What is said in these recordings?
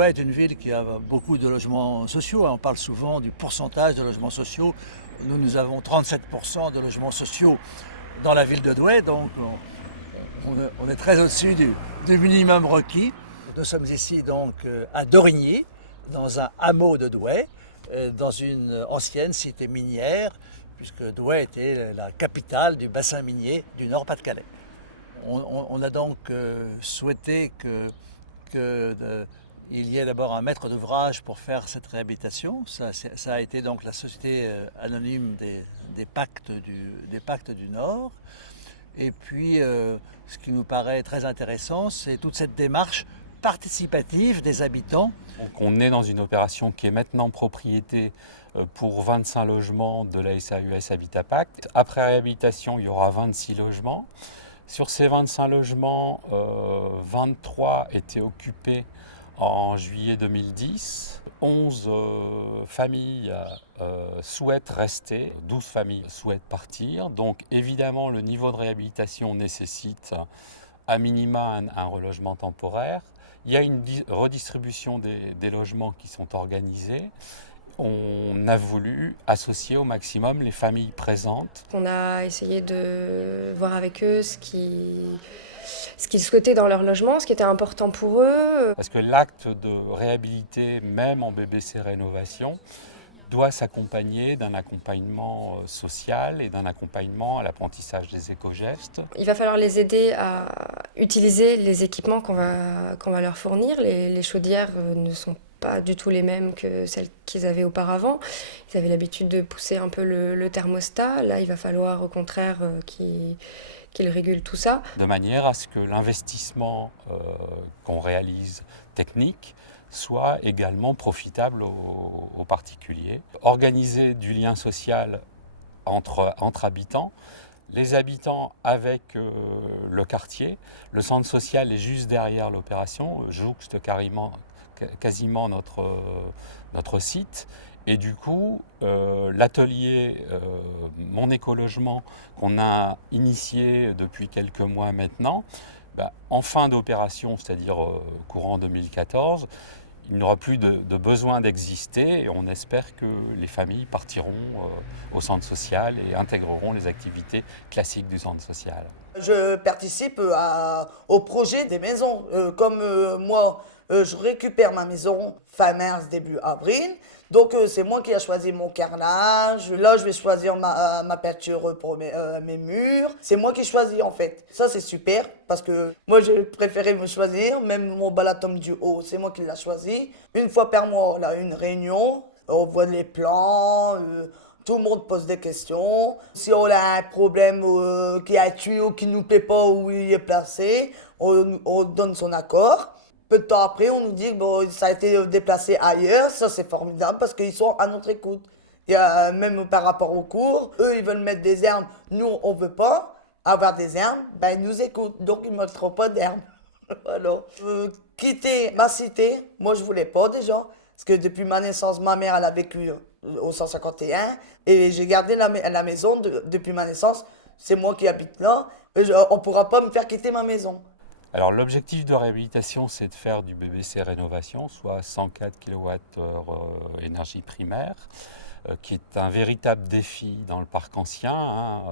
Douai est une ville qui a beaucoup de logements sociaux. On parle souvent du pourcentage de logements sociaux. Nous avons 37% de logements sociaux dans la ville de Douai, donc on est très au-dessus du minimum requis. Nous sommes ici donc à Dorigny, dans un hameau de Douai, dans une ancienne cité minière, puisque Douai était la capitale du bassin minier du Nord-Pas-de-Calais. On a donc souhaité il y ait d'abord un maître d'ouvrage pour faire cette réhabilitation. Ça a été donc la société anonyme des pactes du Nord. Et puis, ce qui nous paraît très intéressant, c'est toute cette démarche participative des habitants. Donc on est dans une opération qui est maintenant propriété pour 25 logements de la SAS Habitat Pacte. Après réhabilitation, il y aura 26 logements. Sur ces 25 logements, 23 étaient occupés en juillet 2010. 11 familles souhaitent rester, 12 familles souhaitent partir. Donc évidemment, le niveau de réhabilitation nécessite à minima un relogement temporaire. Il y a une redistribution des logements qui sont organisés. On a voulu associer au maximum les familles présentes. On a essayé de voir avec eux ce qu'ils souhaitaient dans leur logement, ce qui était important pour eux. Parce que l'acte de réhabiliter, même en BBC Rénovation, doit s'accompagner d'un accompagnement social et d'un accompagnement à l'apprentissage des éco-gestes. Il va falloir les aider à utiliser les équipements qu'on va leur fournir. Les chaudières ne sont pas du tout les mêmes que celles qu'ils avaient auparavant. Ils avaient l'habitude de pousser un peu le thermostat. Là, il va falloir au contraire qu'ils régulent tout ça. De manière à ce que l'investissement qu'on réalise technique soit également profitable aux particuliers. Organiser du lien social entre habitants, les habitants avec le quartier. Le centre social est juste derrière l'opération, jouxte quasiment notre site. Et du coup, l'atelier Mon Écologement qu'on a initié depuis quelques mois maintenant, en fin d'opération, c'est-à-dire courant 2014, il n'y aura plus de besoin d'exister et on espère que les familles partiront au centre social et intégreront les activités classiques du centre social. Je participe au projet des maisons. Moi, je récupère ma maison fin mars, début avril. Donc, c'est moi qui ai choisi mon carrelage. Là, je vais choisir ma peinture pour mes murs. C'est moi qui choisis, en fait. Ça, c'est super parce que moi, j'ai préféré me choisir. Même mon balatum du haut, c'est moi qui l'ai choisi. Une fois par mois, on a une réunion. On voit les plans. Tout le monde pose des questions. Si on a un problème qui a un tuyau qui ne nous plaît pas où il est placé, on donne son accord. Peu de temps après, on nous dit que bon, ça a été déplacé ailleurs. Ça, c'est formidable parce qu'ils sont à notre écoute. Il y a, même par rapport aux cours, eux, ils veulent mettre des herbes. Nous, on ne veut pas avoir des herbes. Ben, ils nous écoutent. Donc, ils ne mettront pas d'herbes. Voilà. Quitter ma cité, moi, je ne voulais pas déjà. Parce que depuis ma naissance, ma mère, elle a vécu au 151. Et j'ai gardé la maison depuis ma naissance. C'est moi qui habite là. On ne pourra pas me faire quitter ma maison. Alors l'objectif de réhabilitation, c'est de faire du BBC Rénovation, soit 104 kWh énergie primaire, qui est un véritable défi dans le parc ancien.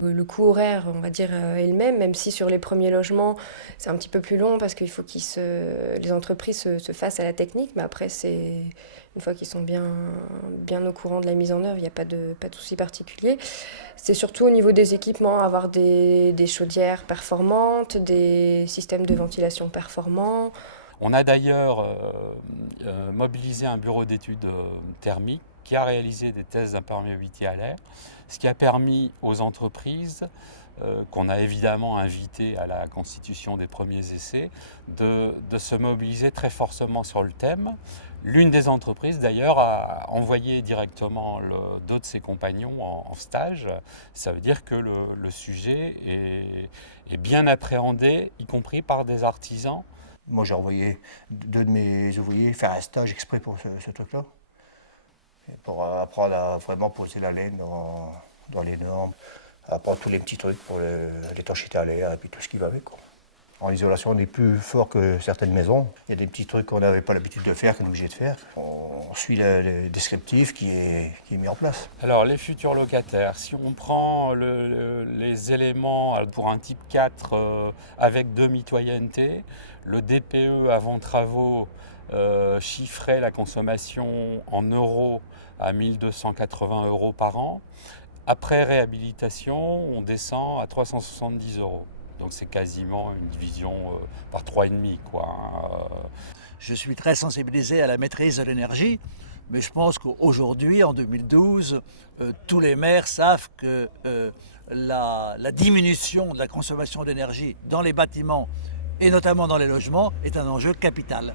Le coût horaire, on va dire, est le même si sur les premiers logements, c'est un petit peu plus long parce qu'il faut les entreprises se fassent à la technique, mais après, une fois qu'ils sont bien au courant de la mise en œuvre, il n'y a pas de souci particulier. C'est surtout au niveau des équipements, avoir des chaudières performantes, des systèmes de ventilation performants. On a d'ailleurs mobilisé un bureau d'études thermiques qui a réalisé des tests d'imperméabilité à l'air, ce qui a permis aux entreprises, qu'on a évidemment invitées à la constitution des premiers essais, de se mobiliser très fortement sur le thème. L'une des entreprises d'ailleurs a envoyé directement deux de ses compagnons en stage. Ça veut dire que le sujet est bien appréhendé, y compris par des artisans. Moi, j'ai envoyé deux de mes ouvriers faire un stage exprès pour ce truc-là. Pour apprendre à vraiment poser la laine dans les normes, apprendre tous les petits trucs pour l'étanchéité à l'air et puis tout ce qui va avec, quoi. En isolation, on est plus fort que certaines maisons. Il y a des petits trucs qu'on n'avait pas l'habitude de faire, qu'on est obligé de faire. On suit le descriptif qui est mis en place. Alors les futurs locataires, si on prend les éléments pour un type 4 avec demi-toyenneté, le DPE avant travaux chiffrait la consommation en euros à 1 280 € par an. Après réhabilitation, on descend à 370 €. Donc c'est quasiment une division par 3,5, quoi. Je suis très sensibilisé à la maîtrise de l'énergie, mais je pense qu'aujourd'hui, en 2012, tous les maires savent que la diminution de la consommation d'énergie dans les bâtiments et notamment dans les logements est un enjeu capital.